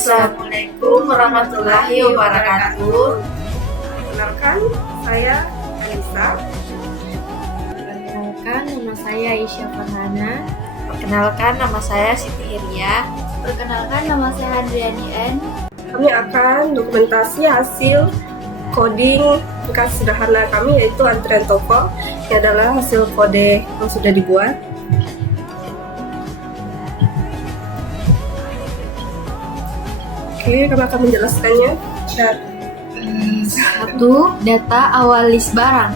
Assalamualaikum warahmatullahi wabarakatuh. Perkenalkan, saya Anissa. Perkenalkan, nama saya Aisyah Farhana. Perkenalkan, nama saya Siti Hiria. Perkenalkan, nama saya Andriani N. Kami akan dokumentasi hasil coding ringkas sederhana kami, yaitu antrian toko. Ini adalah hasil kode yang sudah dibuat. Oke, kami akan menjelaskannya. Satu, data awal list barang.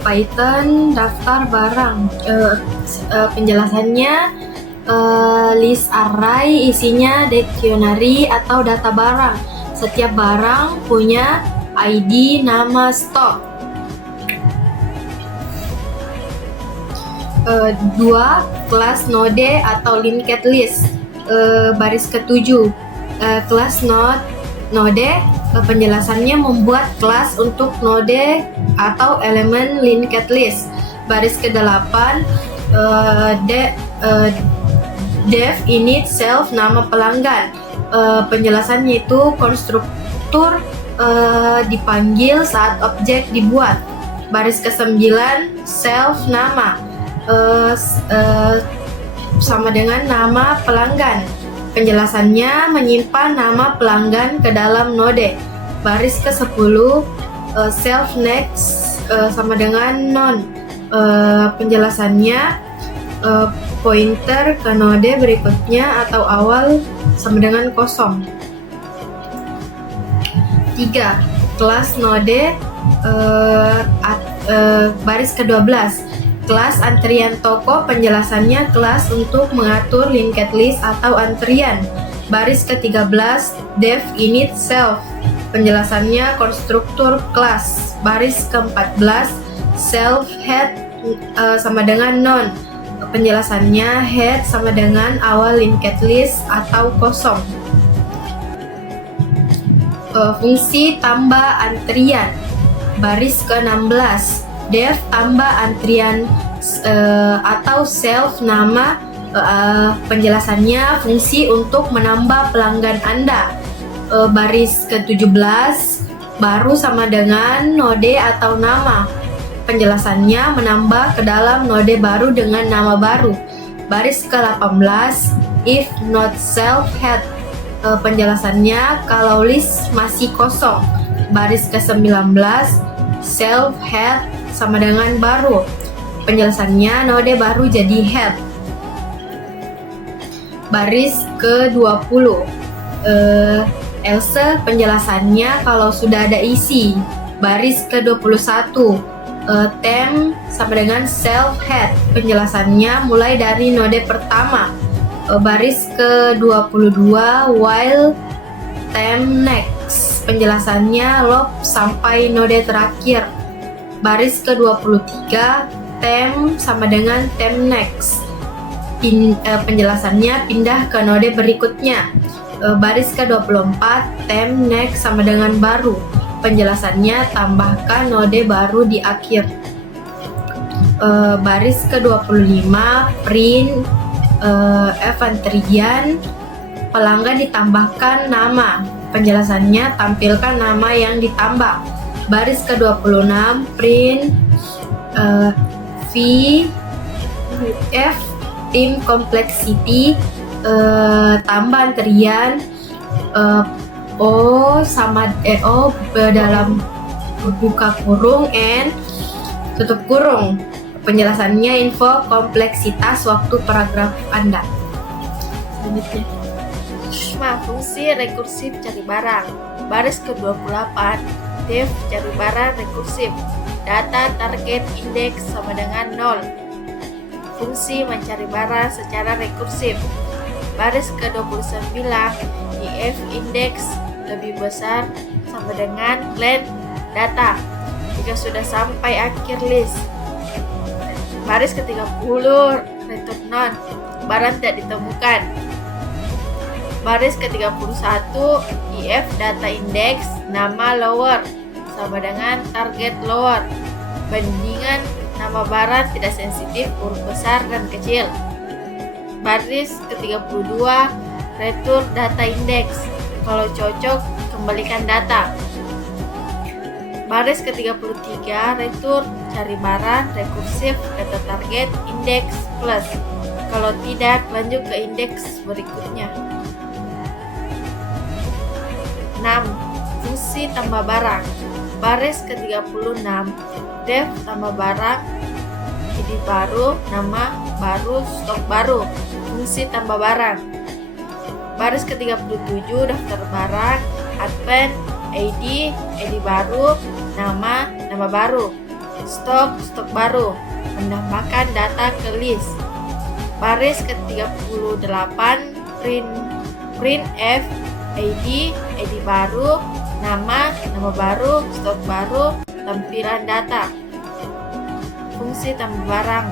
Python daftar barang. Penjelasannya list array isinya dictionary atau data barang. Setiap barang punya ID, nama, stok. Dua, kelas node atau linked list. Baris ketujuh, kelas node. Penjelasannya membuat kelas untuk node atau elemen linked list. Baris ke-8, dev init self nama pelanggan. Penjelasannya itu konstruktur dipanggil saat objek dibuat. Baris ke-9, self nama sama dengan nama pelanggan. Penjelasannya menyimpan nama pelanggan ke dalam node. Baris ke-10, self next sama dengan non. Penjelasannya pointer ke node berikutnya atau awal sama dengan kosong. 3. Kelas node baris ke-12, kelas antrian toko. Penjelasannya kelas untuk mengatur linked list atau antrian. Baris ke-13, dev init self. Penjelasannya konstruktur kelas. Baris ke-14, self head sama dengan non. Penjelasannya head sama dengan awal linked list atau kosong. Fungsi tambah antrian. Baris ke-16, dev tambah antrian atau self nama. Penjelasannya fungsi untuk menambah pelanggan Anda. Baris ke-17, baru sama dengan node atau nama. Penjelasannya menambah ke dalam node baru dengan nama baru. Baris ke-18, if not self head. Penjelasannya kalau list masih kosong. Baris ke-19, self head sama dengan baru. Penjelasannya node baru jadi head. Baris ke-20, else. Penjelasannya kalau sudah ada isi. Baris ke-21, temp sama dengan self head. Penjelasannya mulai dari node pertama. Baris ke-22, while temp next. Penjelasannya loop sampai node terakhir. Baris ke-23, temp sama dengan temp next. Penjelasannya pindah ke node berikutnya. Baris ke-24, temp next sama dengan baru. Penjelasannya tambahkan node baru di akhir. Baris ke-25, print antrian. Pelanggan ditambahkan nama. Penjelasannya tampilkan nama yang ditambah. Baris ke-26, print f team complexity. Tambah antrian O dalam buka kurung N tutup kurung. Penjelasannya info kompleksitas waktu paragraf Anda. Selanjutnya, Fungsi rekursif cari barang. Baris ke-28, dev cari barang rekursif. Data target index sama dengan 0. Fungsi mencari barang secara rekursif. Baris ke-29, if index lebih besar sama dengan length data jika sudah sampai akhir list. Baris ke-30, return none, barang tidak ditemukan. Baris ke-31, if data index nama lower sama dengan target lower. Bandingan nama barang tidak sensitif huruf besar dan kecil. Baris ke-32, return data index. Kalau cocok, kembalikan data. Baris ke-33, return cari barang, rekursif, data target, index, plus. Kalau tidak, lanjut ke indeks berikutnya. 6. Fungsi tambah barang. Baris ke-36, def tambah barang, ID baru, nama baru, stok baru, fungsi tambah barang. Baris ke-37, daftar barang, advent, ID baru, nama baru, stok baru, menambahkan data ke list. Baris ke-38, printf, ID baru, nama baru, stok baru, tampilan data, fungsi tambah barang.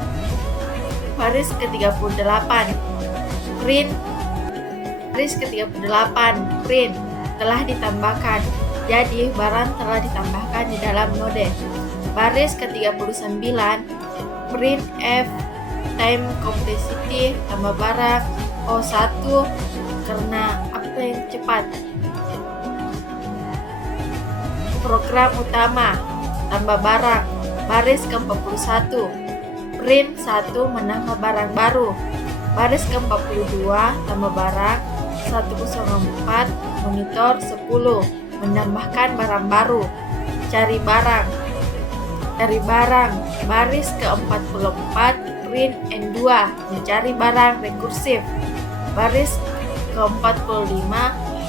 Baris ke-38, print. Baris ke-38, print telah ditambahkan. Jadi barang telah ditambahkan di dalam node. Baris ke-39, printf, time complexity tambah barang O1 karena apa yang cepat. Program utama tambah barang. Baris ke-41, print 1 menambah barang baru. Baris ke-42, tambah barang 104, monitor 10, menambahkan barang baru. Cari barang. Cari barang. Baris ke-44, print N2, mencari barang rekursif. Baris ke-45,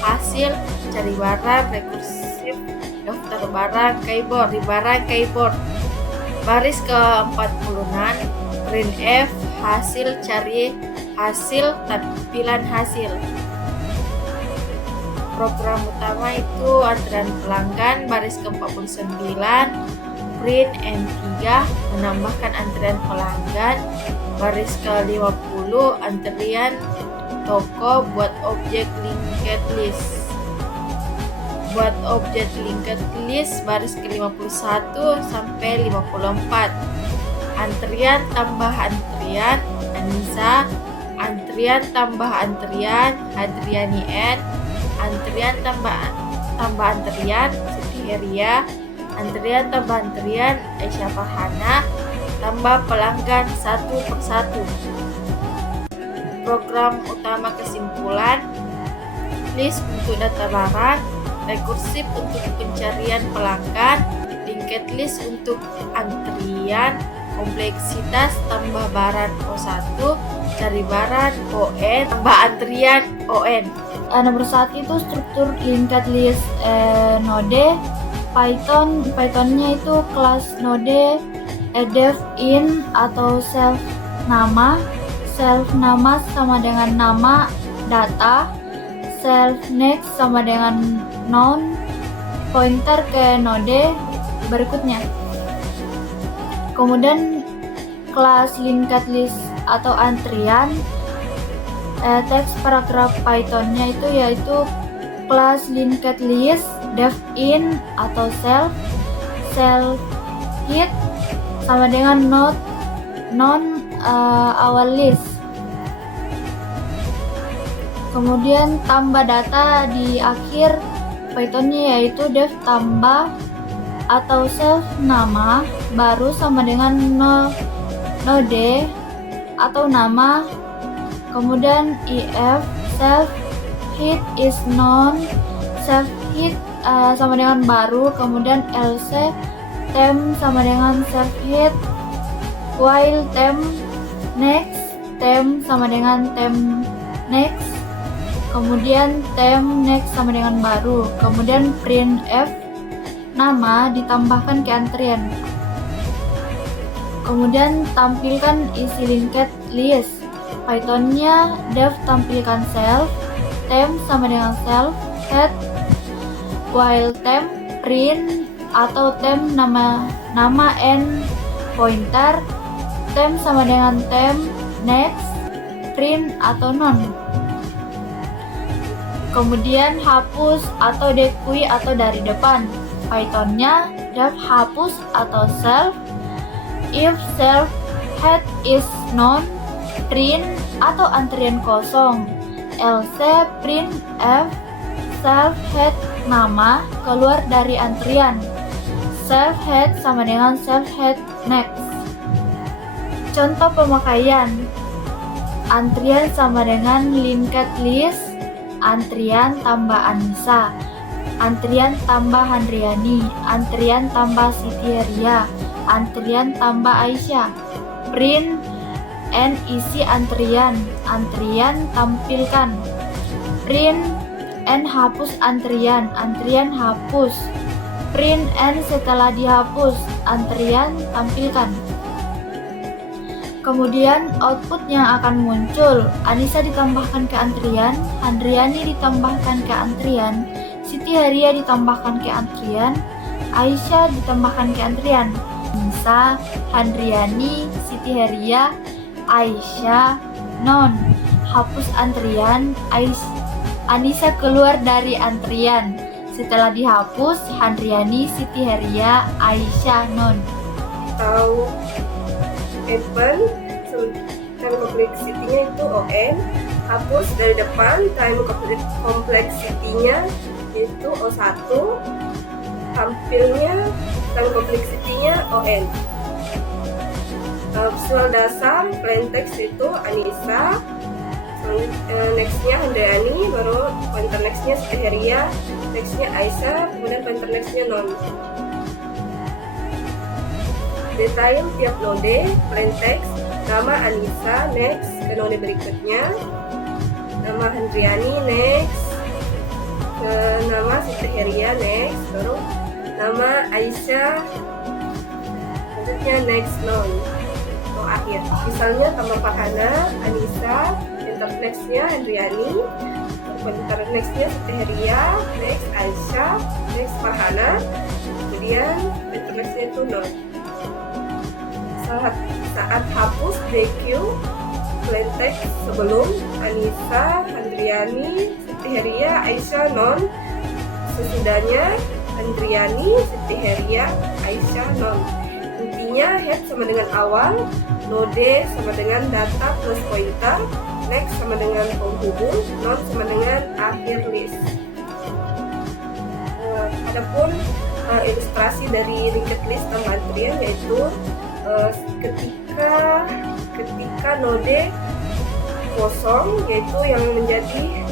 hasil cari barang rekursif, daftar barang keyboard, di barang keyboard. Baris ke-46, printf, hasil cari hasil, tampilan hasil. Program utama itu antrian pelanggan. Baris ke-49, print N3, menambahkan antrian pelanggan. Baris ke-50, antrian toko buat objek linked list. Buat objek linked list. Baris ke-51 sampai 54. Antrian tambah antrian Anissa, antrian tambah antrian Hadriani N, antrian tambah antrian Siti Heria, antrian tambah antrian Aisyah Farhana, tambah pelanggan satu persatu. Program utama kesimpulan, list untuk data barang, rekursif untuk pencarian pelanggan, linked list untuk antrian, kompleksitas tambah barang O1, cari barang ON, tambah antrian ON. Nomor 1 itu struktur linked list node Pythonnya itu kelas node def in atau self nama sama dengan nama data, self next sama dengan noun, pointer ke node berikutnya. Kemudian kelas linked list atau antrian, teks paragraf Pythonnya itu yaitu kelas linked list def in atau self hit sama dengan non awal list. Kemudian tambah data di akhir Pythonnya yaitu def tambah atau self nama baru sama dengan node atau nama. Kemudian if self hit is non, self hit sama dengan baru. Kemudian else temp sama dengan self hit, while temp sama dengan temp next. Kemudian temp next sama dengan baru. Kemudian printf nama ditambahkan ke antrian. Kemudian tampilkan isi linked list. Pythonnya def tampilkan self, temp sama dengan self head, while temp print atau temp nama n pointer, temp sama dengan temp next, print atau non. Kemudian hapus atau dekui atau dari depan. Pythonnya def hapus atau self, if self head is non, print atau antrian kosong, else print F self head nama keluar dari antrian. Self head sama dengan self head next. Contoh pemakaian. Antrian sama dengan linked list, antrian tambah Anissa, antrian tambah Handriani, antrian tambah Siti Heria, antrian tambah Aisyah. Print and isi antrian, antrian tampilkan. Print and hapus antrian, antrian hapus. Print and setelah dihapus, antrian tampilkan. Kemudian output yang akan muncul, Anissa ditambahkan ke antrian, Handriani ditambahkan ke antrian, Siti Heria ditambahkan ke antrian, Aisyah ditambahkan ke antrian. Anissa, Handriani, Siti Heria, Aisyah, non. Hapus antrian, Anissa keluar dari antrian. Setelah dihapus, Handriani, Siti Heria, Aisyah, non. Atau open, time complexity-nya itu ON, hapus dari depan, time complexity-nya itu O1, tampilnya time complexity-nya ON. Visual dasar plain text itu Anissa, next-nya Handriani, baru pointer next-nya Siti Heria, next-nya Aisyah, kemudian pointer next-nya non. Detail tiap node, plain text, nama Anissa, next ke node berikutnya, nama Handriani, next ke nama Siti Heria, next, baru nama Aisyah, selanjutnya next non atau akhir. Misalnya tambah Farhana, Anissa, enter next-nya Handriani, enter next-nya Siti Heria, next Aisyah, next Farhana, kemudian enter next-nya itu non. Saat hapus DQ plain text sebelum Anissa, Handriani, Siti Heria, Aisyah, non. Sesudahnya Handriani, Siti Heria, Aisyah, non. Intinya head sama dengan awal, node sama dengan data plus pointer, next sama dengan penghubung, non sama dengan akhir list. Adapun ilustrasi dari linked list tambah antrian yaitu ketika node kosong, yaitu yang menjadi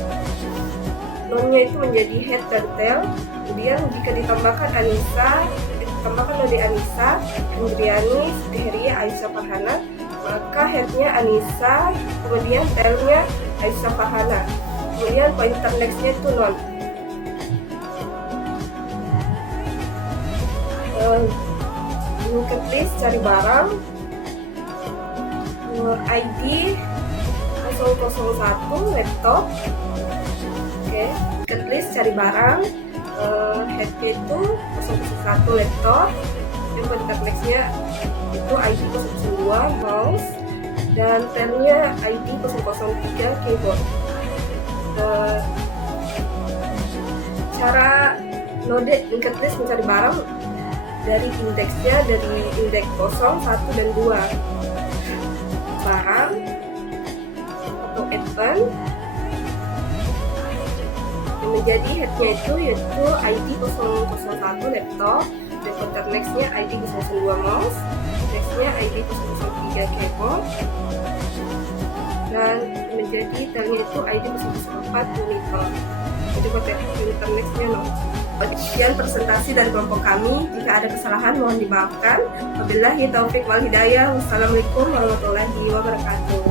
nonnya itu menjadi head dan tail, kemudian jika ditambahkan node Anissa, Handriani, Siti Heria, Aisyah, Farhana, maka headnya Anissa, kemudian tailnya Aisyah, Farhana, kemudian pointer next-nya itu non. Linked list cari barang, ID 001 laptop. Oke, linked list cari barang, headnya itu 001 laptop, dan pointer next-nya itu ID 002 mouse, dan tailnya ID 003 keyboard. Cara node linked list mencari barang dari indeksnya, dari indeks 0, 1, dan 2. Barang atau event yang menjadi headnya itu yaitu ID 001 laptop, dan pointer next-nya ID 002 mouse, next-nya ID 003 keyboard, dan menjadi tailnya itu ID 004 monitor. Jadi pointer next-nya no. Sekian presentasi dari kelompok kami. Jika ada kesalahan mohon dimaafkan. Wabillahi taufik wal hidayah. Wassalamualaikum warahmatullahi wabarakatuh.